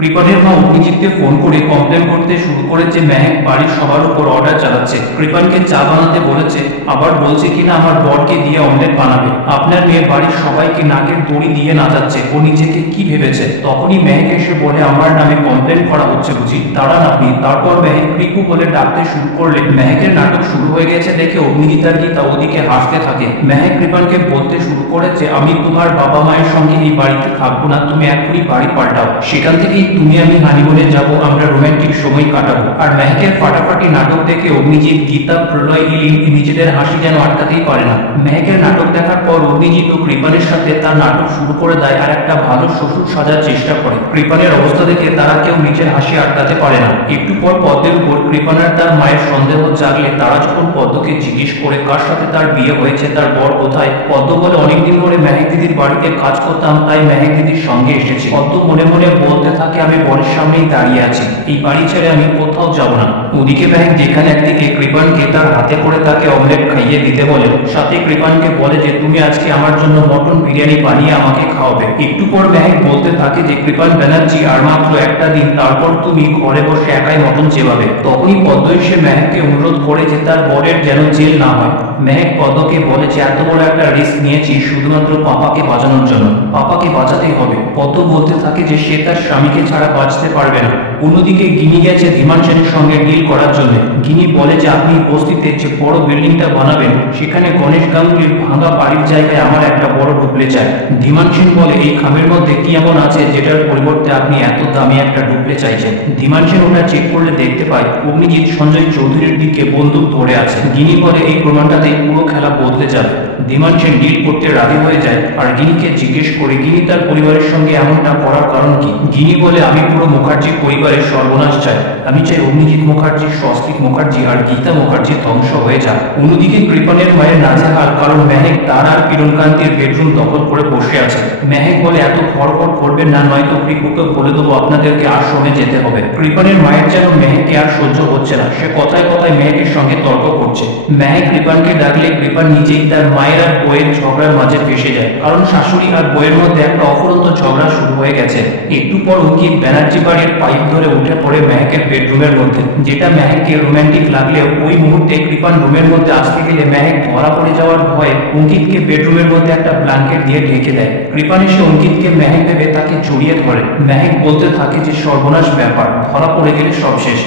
কৃপানের মা অভিজিৎকে ফোন করে কমপ্লেন করতে শুরু করেছে মেহেক বাড়ির সবার উপর অর্ডার চালাচ্ছে। কৃপানকে চা বানাতে বলেছে, আবার বলছে কিনা আমার বরকে দিয়ে অমলেট বানাবে। আপনার মেয়ে বাড়ির সবাইকে নাকের দড়ি দিয়ে নাচাচ্ছে, ও নিজেকে কি ভেবেছে। তখনই মেহেক এসে বলে, আমার নামে কমপ্লেন করা হচ্ছে বুঝি, দাঁড়ান আপনি। তারপর মেহেক কৃপু বলে ডাকতে শুরু করলে মেহেকের নাটক শুরু হয়ে গেছে দেখে অভিজিৎ আর গীতা ওদিকে হাসতে থাকে। মেহেক কৃপানকে বলতে শুরু করেছে, আমি তোমার বাবা মায়ের সঙ্গে এই বাড়িতে থাকবো না, তুমি এখনই বাড়ি পাল্টাও। সেখান থেকেই তুমি আমি হানিমুনে যাবো, আমরা রোমান্টিক সময় কাটাবো। আর মেহেকের ফাটাফাটি নাটক দেখে অগ্নিজিৎ, গীতা, প্রলয়, ইলিন নিজেদের হাসি যেন আটকাতেই পারে না। মেহেকের নাটক দেখার পর অগ্নিজিৎ ও কৃপানের সাথে তার নাটক শুরু করে দেয় আর একটা ভালো শ্বশুর সাজার চেষ্টা করে। কৃপানের অবস্থা দেখে তারা কেউ নিজের হাসি আটকাতে পারে না। একটু পর পদ্মের উপর কৃপানের তার মায়ের সন্দেহ জাগলে তারা যখন পদ্মকে জিজ্ঞেস করে কার সাথে তার বিয়ে হয়েছে, তার বর কোথায়, পদ্ম বলে অনেকদিন ধরে মেহেক দিদির বাড়িতে কাজ করতাম, তাই মেহেক দিদির সঙ্গে এসেছি। পদ্ম মনে মনে বলতে থাকে, আমি বরের সামনেই দাঁড়িয়ে আছি, এই বাড়ি ছেড়ে আমি কোথাও যাব না। ওদিকে মেহেক যেখানে একদিকে কৃপানকে তার হাতে করে তাকে অমলেট খাইয়ে দিতে বলে, সাথে কৃপানকে বলে যে তুমি আজকে আমার জন্য মটন বিরিয়ানি বানিয়ে আমাকে খাওয়াবে। একটু পর মেহেক বলতে থাকে যে কৃপান ব্যানার্জি আর মাত্র একটা দিন, তারপর তুমি ঘরে বসে একাই মটন চেবাবে। তখনই পদ্ম এসে মেহেককে অনুরোধ করে যে তার বরের যেন জেল না হয়। মেহেক পদ্মকে বলে যে এত বড় একটা রিস্ক নিয়েছি শুধুমাত্র পাপাকে বাঁচানোর জন্য, পাপাকে বাঁচাতেই হবে। পদ্ম বলতে থাকে যে সে তার স্বামীকে ছাড়া বাঁচতে পারবে না। অন্যদিকে গিনি গেছে ধীমান সেনের সঙ্গে ডিল করার জন্য। গিনি বলে যে আপনি বস্তিতে যে বড় বিল্ডিংটা বানাবেন, সেখানে গণেশ গাঙ্গুলির ভাঙা বাড়ির জায়গায় আমার একটা বড় ডুপ্লে চাই। ধীমান সেন বলে, এই খামের মধ্যে কি এমন আছে যেটার পরিবর্তে আপনি এত দামি একটা ডুপ্লে চাইছেন। ধীমান সেন ওটা চেক করলে দেখতে পায় অগ্নিজিৎ সঞ্জয় চৌধুরীর দিকে বন্দুক ধরে আছে। গিনি বলে, এই প্রমাণটাতেই পুরো খেলা বদলে যাবে। ধীমান সেন ডিল করতে রাজি হয়ে যায় আর গিনিকে জিজ্ঞেস করে গিনি তার পরিবারের সঙ্গে এমনটা করার কারণ কি। গিনি বলে, আমি পুরো মুখার্জি পরিবারের সর্বনাশ চাই, আমি চাই অগ্নিজিৎ মুখার্জি, স্বস্তিক মুখার্জি আর গীতা মুখার্জি ধ্বংস হয়ে যায়। অন্যদিকে কৃপানের মায়ের নাজেহাল, কারণ মেহেক তার আর কিরণকান্তির বেডরুম দখল করে বসে আছে। মেহেক বলে, এত ফরফর করবেন না, নয়তো কৃপুকে বলে দেবো আপনাদেরকে আশ্রমে যেতে হবে। কৃপানের মায়ের যেন মেহেককে আর সহ্য হচ্ছে না, সে কথায় কথায় মেহেকের সঙ্গে তর্ক করছে। মেহেক কৃপানকে ডাকলে কৃপান নিজেই তার মায়ের আর বইয়ের ঝগড়ার মাঝে ফেসে যায়, কারণ শাশুড়ি আর বইয়ের মধ্যে একটা অফুরন্ত ঝগড়া শুরু হয়ে গেছে। একটু পর অঙ্কিত ব্যানার্জি বাড়ির পাইপ ধরে উঠে পড়ে মেহেকের বেডরুমের মধ্যে, যেটা মেহেককে রোমান্টিক লাগলেও ওই মুহূর্তে কৃপান রুমের মধ্যে আসতে গেলে মেহেক ধরা পড়ে যাওয়ার ভয়ে অঙ্কিতকে বেডরুমের মধ্যে একটা ব্ল্যাঙ্কেট দিয়ে ঢেকে দেয়। কৃপান এসে অঙ্কিতকে মেহেক ভেবে তাকে জড়িয়ে ধরে। মেহেক বলতে থাকে যে সর্বনাশ ব্যাপার, ধরা পড়ে গেলে সব শেষ।